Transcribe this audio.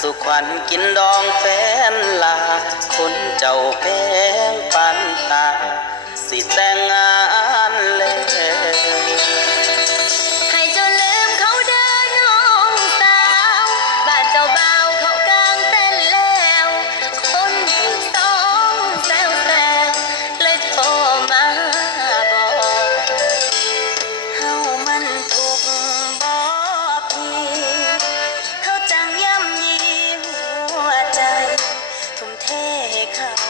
สุขวัญกินดองแฟนลา คนเจ้าแพ ให้เขา